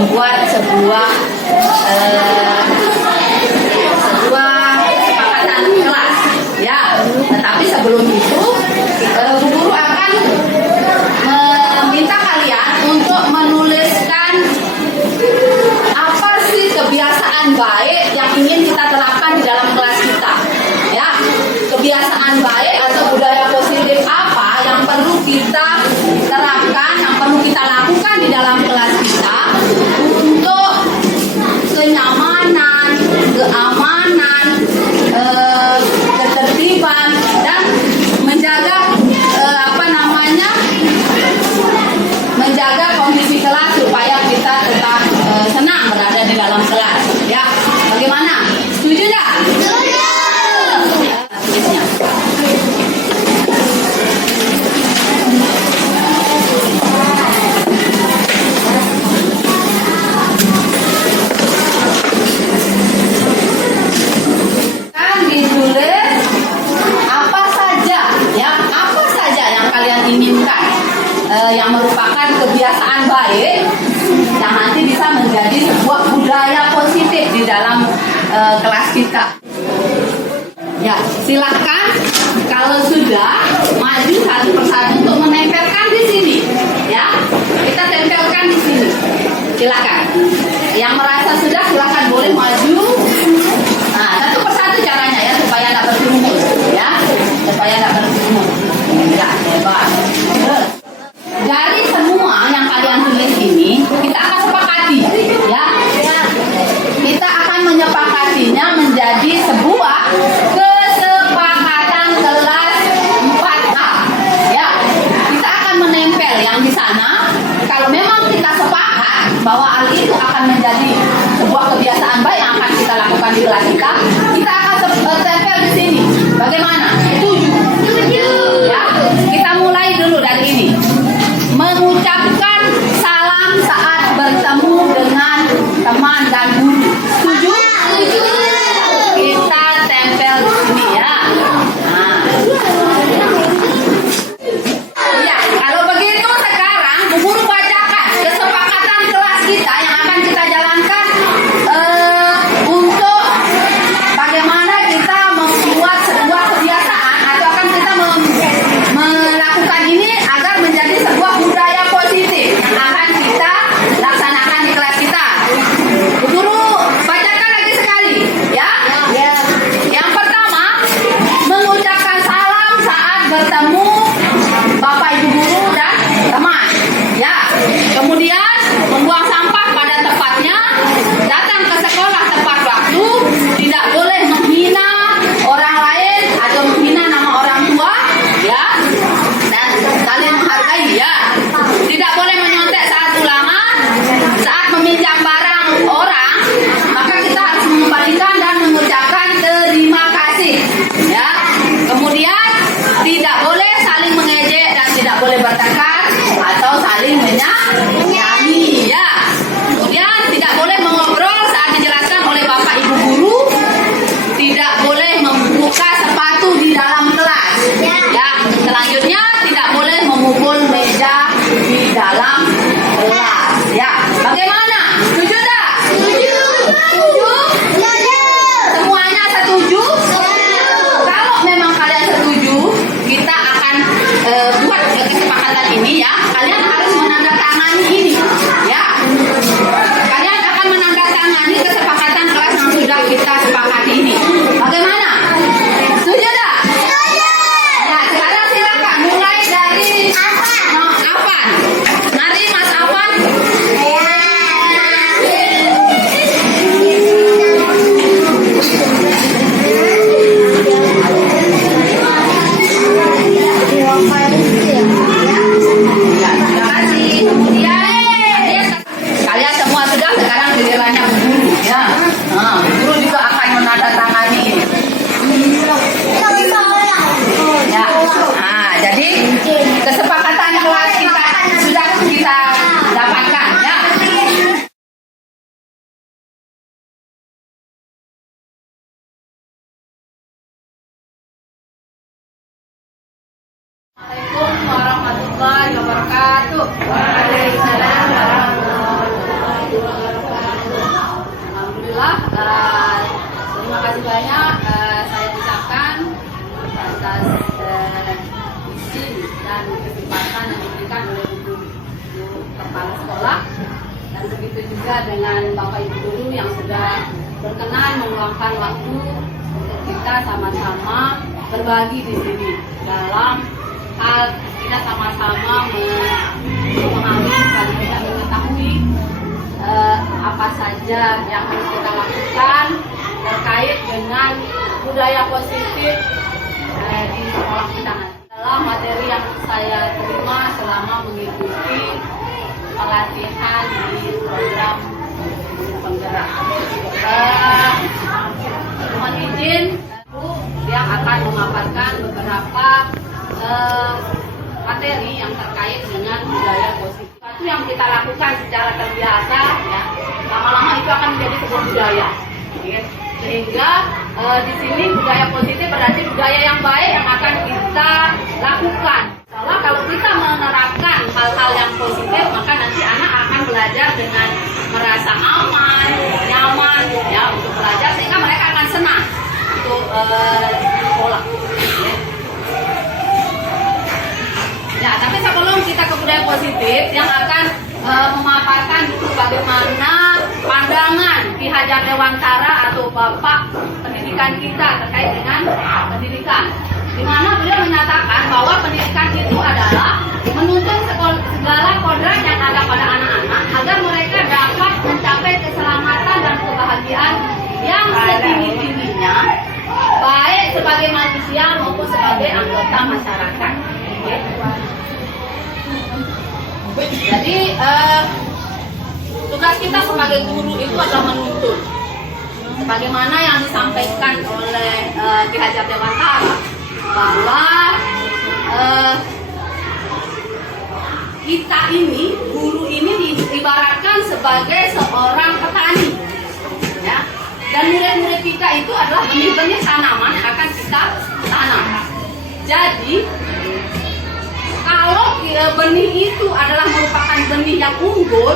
membuat sebuah kesepakatan kelas, ya. Tetapi sebelum itu, Bu Guru akan meminta kalian untuk menuliskan apa sih kebiasaan baik yang ingin kita terapkan di dalam kelas kita, ya. Kebiasaan baik atau budaya positif apa yang perlu kita terapkan, yang perlu kita lakukan di dalam kelas kita untuk kenyamanan, keamanan, ketertiban, dan menjaga menjaga kondisi kelas supaya kita tetap senang berada di dalam kelas, ya. Bagaimana? Setuju tidak? Setuju. Kan ditulis apa saja, ya, apa saja yang kalian inginkan, yang merupakan kebiasaan baik yang nanti bisa menjadi sebuah budaya positif di dalam kelas kita. Ya, silakan kalau sudah maju satu persatu untuk menempelkan di sini, ya. Kita tempelkan di sini. Silakan. Yang merasa sudah silakan boleh maju. Nah, satu persatu caranya, ya, supaya tidak berkerumun, ya. Supaya tidak berkerumun. Ya, hebat. Dari semua yang kalian tulis ini, kita akan sepakati, ya. Kita akan menyepakatinya menjadi sebuah kesepakatan kelas 4A, ya. Kita akan menempel yang di sana. Kalau memang kita sepakat bahwa hal itu akan menjadi sebuah kebiasaan baik yang akan kita lakukan di kelas kita, kita akan tempel di sini. Bagaimana? Setuju? Ya. Kita mulai dulu dari ini. Mengucapkan salam saat bertemu dengan teman dan guru. Setuju? Setuju. Kita tempel di sini, ya. Nah. Ya, kalau begitu sekarang Bu Guru bacakan kesepakatan kelas kita yang akan kita jalankan untuk bagaimana kita membuat sebuah kebiasaan atau akan kita melakukan ini agar menjadi sebuah budaya positif yang akan kita dengan kesempatan yang diberikan oleh Ibu Kepala Sekolah, dan begitu juga dengan Bapak Ibu Guru yang sudah berkenan meluangkan waktu untuk kita sama-sama berbagi di sini dalam hal kita sama-sama memahami dan kita mengetahui apa saja yang harus kita lakukan terkait dengan budaya positif di sekolah kita. Dalam materi yang saya terima selama mengikuti pelatihan di program penggerak, mohon izin yang akan memaparkan beberapa materi yang terkait dengan budaya positif. Itu yang kita lakukan secara terbiasa, ya, lama-lama itu akan menjadi sebuah budaya. Ya. Sehingga di sini budaya positif berarti budaya yang baik yang akan kita lakukan. Soalnya kalau kita menerapkan hal-hal yang positif, maka nanti anak akan belajar dengan merasa aman, nyaman, ya, untuk belajar, sehingga mereka akan senang untuk sekolah. Ya, tapi sebelum kita ke budaya positif, yang akan memaparkan itu bagaimana pandangan Ki Hajar Dewantara atau Bapak Pendidikan kita terkait dengan pendidikan. Di mana beliau menyatakan bahwa pendidikan itu adalah menuntun segala kodrat yang ada pada anak-anak agar mereka dapat mencapai keselamatan dan kebahagiaan yang setinggi-tingginya, baik sebagai manusia maupun sebagai anggota masyarakat. Jadi tugas kita sebagai guru itu adalah menuntun, sebagaimana yang disampaikan oleh Ki Hajar Dewantara, bahwa kita ini, guru ini diibaratkan sebagai seorang petani, ya, dan murid-murid kita itu adalah benih-benih tanaman yang akan kita tanam. Jadi kalau benih itu adalah merupakan benih yang unggul,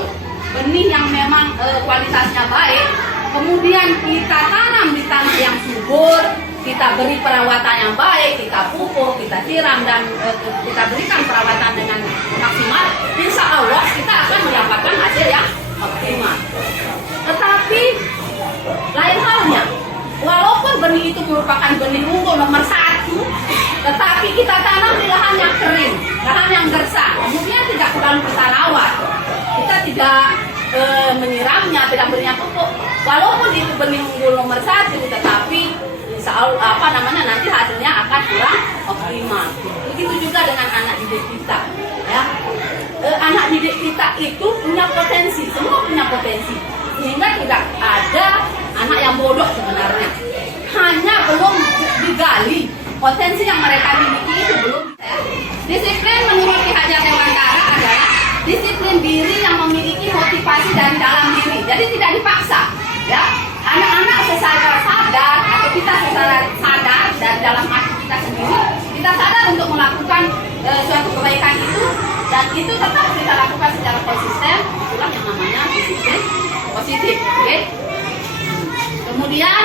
benih yang memang kualitasnya baik, kemudian kita tanam di tanah yang subur, kita beri perawatan yang baik, kita pupuk, kita siram, dan kita berikan perawatan dengan maksimal, insya Allah kita akan mendapatkan hasil yang optimal. Tetapi lain halnya, walaupun benih itu merupakan benih unggul nomor 1, tetapi kita tanam di lahan yang kering, lahan yang gersang, kemudian tidak terlalu kita rawat, kita tidak menyiramnya, tidak berinya pupuk, walaupun itu benih unggul nomor 1, tetapi insya Allah nanti hasilnya akan kurang optimal. Begitu juga dengan anak didik kita, ya. Anak didik kita itu punya potensi, semua punya potensi, sehingga tidak ada anak yang bodoh sebenarnya, hanya belum digali potensi yang mereka miliki itu belum. Disiplin menurut Ki Hajar Dewantara adalah disiplin diri yang memiliki motivasi dari dalam diri, jadi tidak dipaksa, ya. Anak-anak secara sadar atau kita secara sadar dan dalam hati kita sendiri, kita sadar untuk melakukan suatu kebaikan itu, dan itu tetap kita lakukan secara konsisten. Itulah yang namanya disiplin positif, okay? Kemudian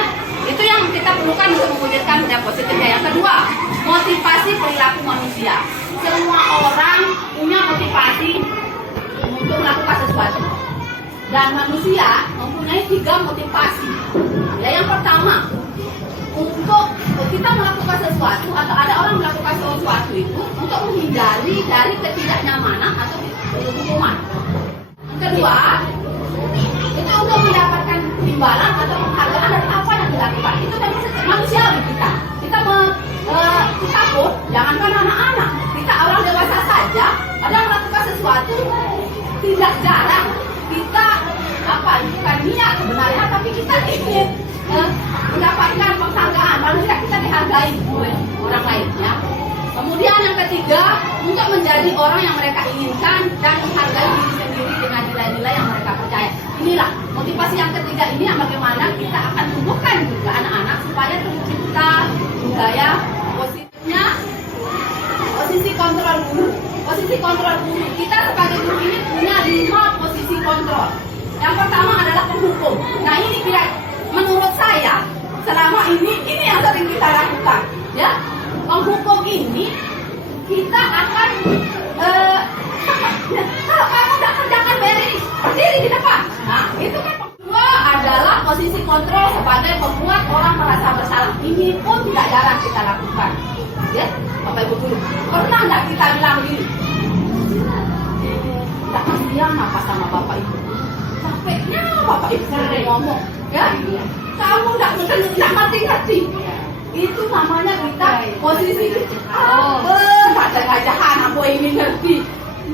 itu yang kita perlukan untuk mewujudkan budaya positifnya. Yang kedua, motivasi perilaku manusia. Semua orang punya motivasi untuk melakukan sesuatu, dan manusia mempunyai 3 motivasi. Ya, yang pertama, untuk kita melakukan sesuatu atau ada orang melakukan sesuatu itu untuk menghindari dari ketidaknyamanan atau hukuman. Yang kedua, itu untuk mendapatkan imbalan atau penghargaan dari apa yang dilakukan. Itu dari manusiawi kita. Kita takut, jangankan anak-anak, kita orang dewasa saja ada melakukan sesuatu, tidak jarang kita bukan niat sebenarnya, tapi kita ingin mendapatkan penghargaan, lalu kita dihargai oleh orang lain, ya. Kemudian yang ketiga, untuk menjadi orang yang mereka inginkan dan menghargai diri sendiri dengan nilai-nilai yang mereka percaya. Inilah motivasi yang ketiga ini yang bagaimana kita akan tumbuhkan juga anak-anak supaya tercipta budaya positifnya. Posisi kontrol guru. Posisi kontrol guru, kita sebagai guru ini punya 5 posisi kontrol. Yang pertama adalah penghukum. Nah, ini menurut saya selama ini yang sering kita lakukan, ya. Penghukum ini kita akan kalau kamu nggak kerjakan berdiri di depan. Nah, itu kan kedua adalah posisi kontrol sebagai membuat orang merasa bersalah. Ini pun tidak jarang kita lakukan. Ya, Bapak Ibu guru, pernah nggak kita bilang begini? Tidak kasihan apa sama Bapak Ibu? Capeknya Bapak Ibu sering ngomong, ya? Kamu nggak ngerti. Itu namanya kita posisi gajah-gajahan, aku ingin ngerti.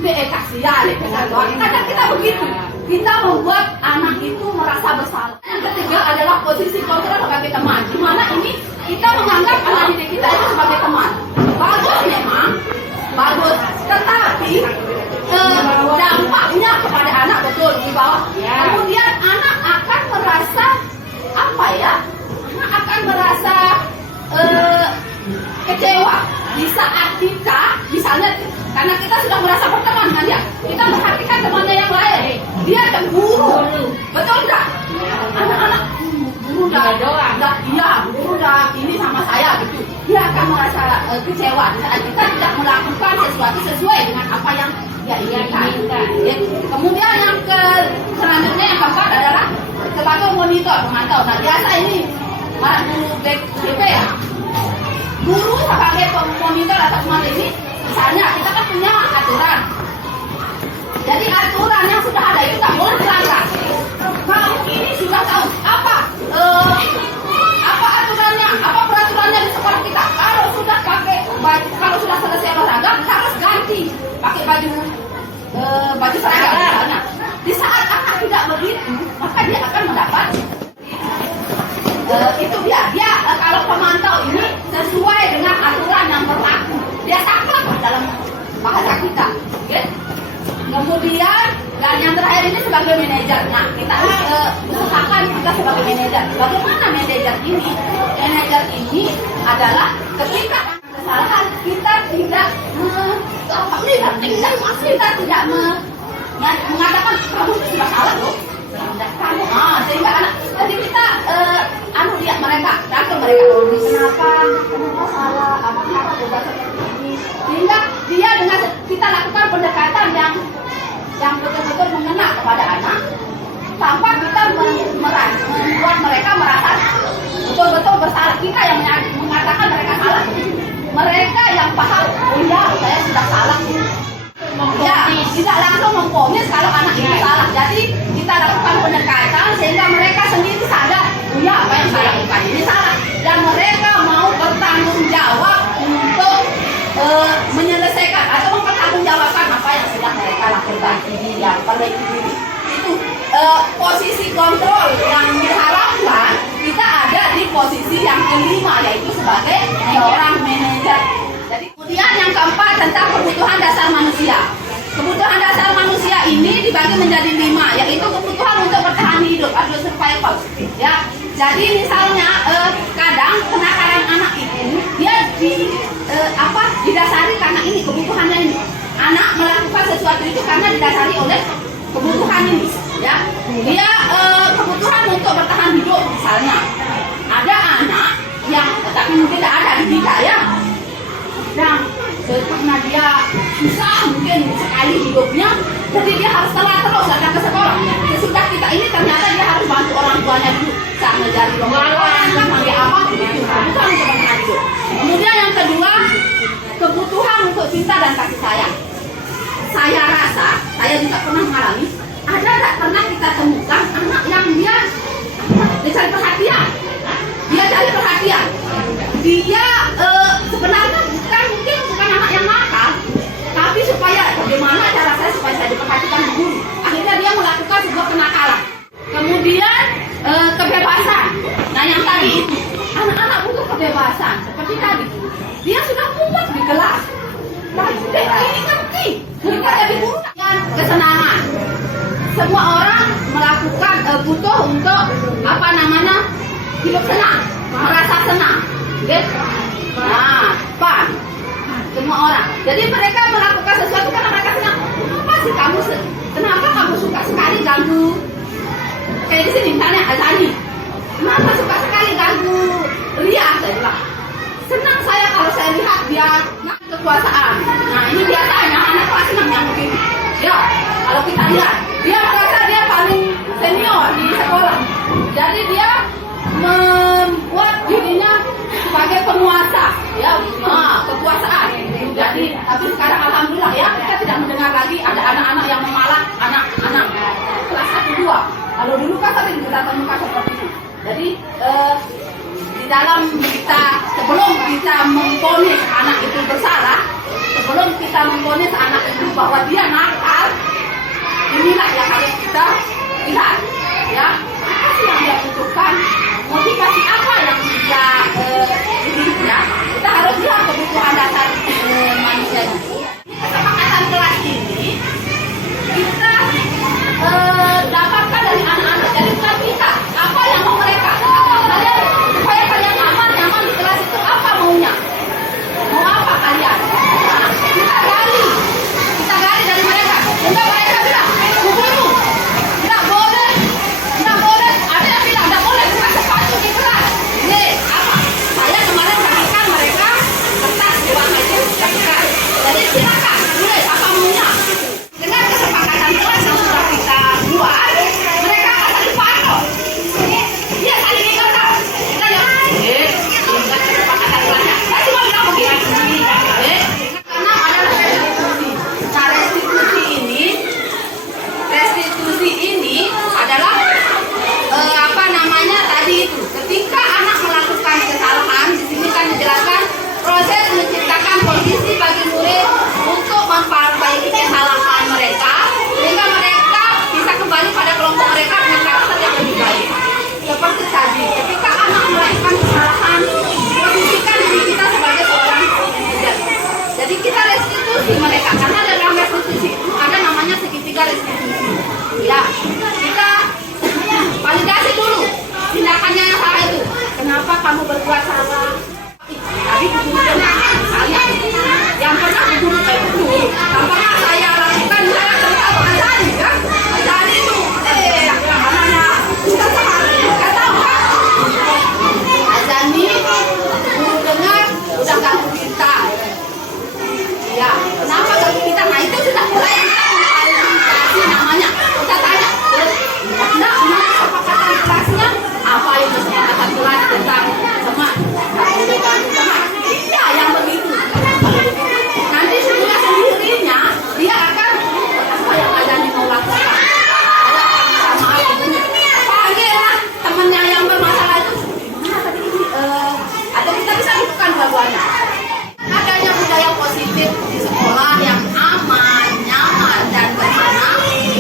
Kasihan dengan doa. Kadang kita begitu. Kita membuat anak itu merasa bersalah. Yang ketiga adalah posisi kontrol sebagai teman. Di mana ini kita menganggap anak didik kita itu sebagai teman. Bagus memang, bagus. Tetapi dampaknya kepada anak betul di bawah. Kemudian anak akan merasa apa ya? Anak akan merasa kecewa di saat kita, misalnya karena kita sudah merasa berteman dengan dia, kita perhatikan temannya yang lain, dia cemburu, betul nggak? Anak-anak guru dah ini sama saya gitu, dia akan merasa kecewa di saat kita tidak melakukan sesuatu sesuai dengan apa yang dia inginkan. Ya. Kemudian yang selanjutnya yang keempat adalah sebagai monitor pemantau. Nah biasa ini para guru BP ya, guru sebagai pemonitor atau pemantau ini, misalnya kita kan punya aturan. Jadi aturan yang sudah ada itu tak boleh dilanggar. Kamu ini sudah tahu apa aturannya, apa peraturannya di sekolah kita. Kalau sudah pakai baju, kalau sudah selesai olahraga harus ganti pakai baju seragam misalnya. Di saat anak tidak begitu, maka dia akan mendapat itu dia kalau pemantau ini sesuai dengan aturan yang berlaku, dia saklek dalam bahasa kita, okay? Kemudian dan yang terakhir ini sebagai manajer. Nah kita usahakan kita sebagai manajer. Bagaimana manajer ini? Manajer ini adalah ketika kesalahan kita tidak mengatakan kamu sudah salah loh. Sehingga anak, jadi kita lihat mereka, datang mereka, kenapa salah, apa berubah seperti ini, sehingga dia dengan kita lakukan pendekatan yang betul-betul mengena kepada anak, tanpa kita membuat mereka merasa betul-betul bersalah. Kita yang mengatakan mereka salah, mereka yang paham, oh ya saya sudah salah. Ya, tidak langsung memponis kalau anak ini salah. Jadi kita lakukan pendekatan sehingga mereka sendiri sadar, oh ya apa yang saya lakukan ini salah, dan mereka mau bertanggung jawab untuk menyelesaikan atau mempertanggungjawabkan apa yang sudah mereka lakukan. Yang perbaiki diri itu posisi kontrol yang diharapkan kita ada di posisi yang kelima, yaitu sebagai seorang manajer. Jadi kemudian yang keempat tentang kebutuhan dasar manusia. Kebutuhan dasar manusia ini dibagi menjadi 5, yaitu kebutuhan untuk bertahan hidup atau survival. Ya, jadi misalnya kadang kenakalan anak itu dia didasari karena ini kebutuhannya ini. Anak melakukan sesuatu itu karena didasari oleh kebutuhan ini. Ya, dia kebutuhan untuk bertahan hidup misalnya. Ada anak yang tapi mungkin tidak ada di kita ya. Nah, karena dia susah mungkin sekali hidupnya, jadi dia harus telat terus datang ke sekolah. Sesudah kita ini ternyata dia harus bantu orang tuanya dulu, cara mencari orang, panggil apa begitu. Kebutuhan untuk bertahan hidup. Kemudian yang kedua, kebutuhan untuk cinta dan kasih sayang. Saya rasa, saya juga pernah mengalami, ada tak pernah kita temukan anak yang dia cari perhatian. Dia cari perhatian. Dia sebenarnya bukan anak yang nakal, tapi supaya bagaimana cara supaya saya diperhatikan guru. Akhirnya dia melakukan sebuah kenakalan. Kemudian kebebasan. Nah yang tadi itu anak-anak butuh kebebasan. Seperti tadi, dia sudah puas di kelas. Tapi ini ngerti. Mereka jadi guru. Yang kesenangan. Semua orang melakukan butuh untuk hidup senang, merasa senang. Okay? Nah, fun. Semua orang. Jadi mereka melakukan sesuatu karena mereka senang. Kenapa kamu suka sekali ganggu? Kayak di sini misalnya Azani. Kenapa suka sekali ganggu Ria? Saya bilang, senang saya kalau saya lihat dia kekuasaan. Nah ini biasanya anak kelas 6 yang begini. Ya, kalau kita lihat dia merasa dia paling senior di sekolah. Jadi dia membuat dirinya sebagai penguasa, ya, kekuasaan. Jadi, tapi sekarang alhamdulillah ya kita tidak mendengar lagi ada anak-anak yang memalak anak-anak kelas 1, 2. Kalau dulu kan sering kita temukan seperti itu. Jadi di dalam kita sebelum kita memvonis anak itu bersalah, sebelum kita memvonis anak itu bahwa dia nakal, inilah yang harus kita lihat, ya. Apa sih yang dia butuhkan? Motivasi apa yang dia ya? Kita harus lihat kebutuhan dasar manusia itu. Kesepakatan kelas ini kita dapatkan dari anak-anak, dari bukan kita. Apa yang mau mereka? Kalian supaya kalian aman, nyaman di kelas itu apa maunya? Mau apa kalian? Nah, kita gali dari mereka. Sehingga mereka bilang, guru, tidak boleh. Ada yang bilang tidak boleh buka sepatu di kelas. Ini apa? Saya kemarin berikan mereka kertas uang itu kertas. Jadi silakan, boleh apa maunya. Dengan kesepakatan kelas yang sudah kita buat, mereka akan saling patuh. Dia saling ingat. Kita lihat, dengan kesepakatan kelasnya. Saya cuma bilang begini. Karena ada restitusi. Nah, restitusi ini adalah apa namanya tadi itu. Ketika anak melakukan kesalahan, di sini kan dijelaskan proses menciptakan kondisi bagi murid untuk memperbaiki kesalahan mereka sehingga mereka bisa kembali pada kelompok mereka dengan karakter yang lebih baik. Seperti tadi, ketika anak melakukan kesalahan, posisikan diri kita sebagai seorang netizen. Jadi kita restitusi mereka karena dalam restitusi itu ada namanya segitiga restitusi. Ya, kita validasi dulu tindakannya yang salah itu. Kenapa kamu berbuat salah? Tadi guru dengan kalian yang pernah guru itu, apakah saya lakukan? Saya tahu azani kan? Azani itu, namanya kita sama, kita tahu kan? Azani guru dengar udah ganggu kita. Ya, kenapa ganggu kita? Nah itu sudah mulai kita namanya. Kita tanya, enggak kesepakatan kelasnya apa itu kesepakatan kelas tentang teman? Iya yang begitu. Nanti sudah sendirinya dia akan apa yang ada di mau lakukan. Sama panggillah temannya yang bermasalah itu. Atau kita bisa lakukan dua-duanya. Adanya budaya positif di sekolah yang aman, nyaman dan bermakna,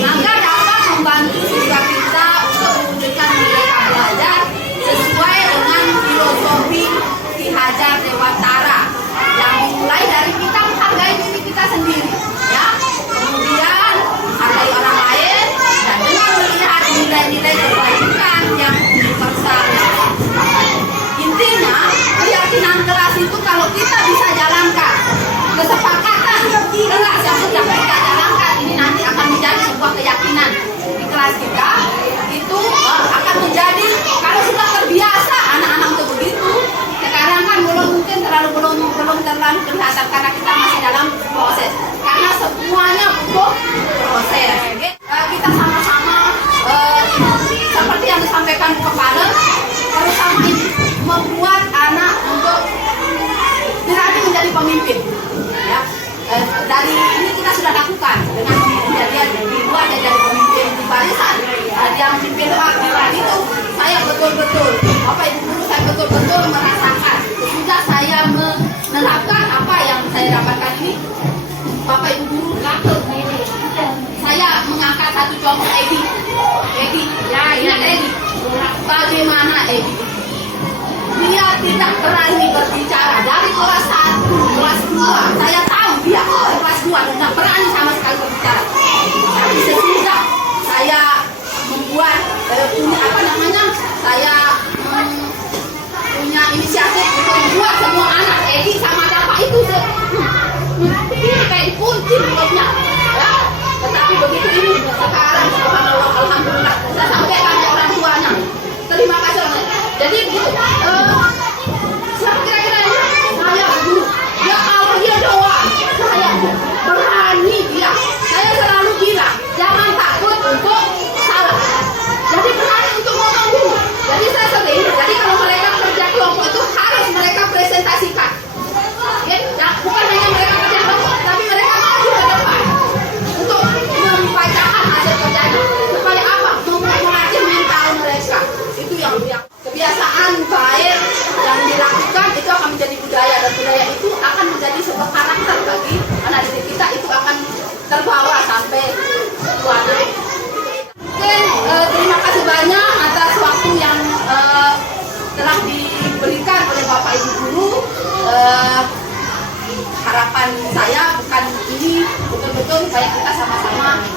maka dapat membantu siswa kita untuk mewujudkan mereka belajar sesuai dengan filosofi Ki Hajar Dewantara yang dimulai dari kita menghargai diri kita sendiri, ya. Kemudian menghargai orang lain dan dengan melihat nilai-nilai kebaikan yang universal. Intinya keyakinan kelas itu kalau kita bisa jalankan, kesepakatan kelas yang sudah kita jalankan ini nanti akan menjadi sebuah keyakinan di kelas kita. Itu akan menjadi kalau sudah terbiasa anak-anak untuk begitu. Sekarang kan belum terlalu kelihatan karena kita masih dalam proses. Karena semuanya butuh proses. Kita sama-sama seperti yang disampaikan kepala, terutama ini membuat anak untuk berani menjadi pemimpin. Ya, dari ini kita sudah lakukan dengan kejadian dibuat jadi pemimpin di barisan. Yang memimpin tadi itu saya betul-betul, Bapak Ibu guru saya betul-betul merasakan. Sudah saya menerapkan apa yang saya dapatkan ini. Bapak Ibu guru lakukan ini. Saya mengangkat satu contoh Edi. Ya Edi. Bagaimana Edi? Dia tidak berani berbicara dari kelas 1, kelas 2. Saya tahu dia kelas 2 tidak berani sama sekali berbicara. Tapi sesudah saya membuat saya punya inisiatif untuk membuat semua anak Edi sama Dapak itu kayak dikunci mulutnya. Ya. Tetapi begitu ini sekarang subhanallah alhamdulillah saya sampaikan ke orang tuanya. Terima kasih. Jadi begitu. Siapa kira-kira ini? Saya bukan saya, bukan ini, betul-betul kayak kita sama-sama